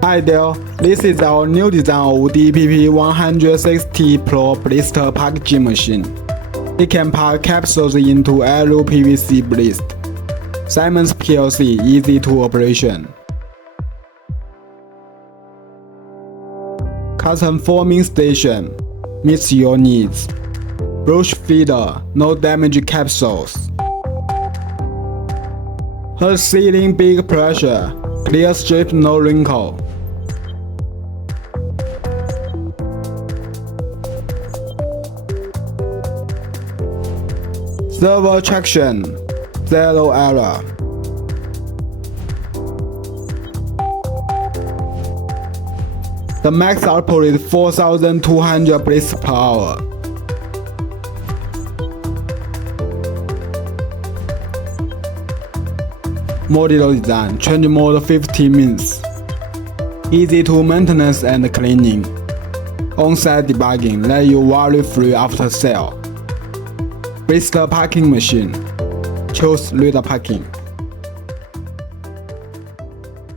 Hi there, this is our new design of DPP-160Pro Blister packaging machine. It can pack capsules into alu PVC blister. Siemens PLC, easy to operation. Custom forming station meets your needs. Brush feeder, no damage capsules. Her sealing big pressure, clear strip, no wrinkle. Servo traction, zero error. The max output is 4,200 blisters per hour. Modular design, change mode 15 minutes. Easy to maintenance and cleaning. On-site debugging, let you worry free after sale. Blister packing machine. Choose Ruida packing.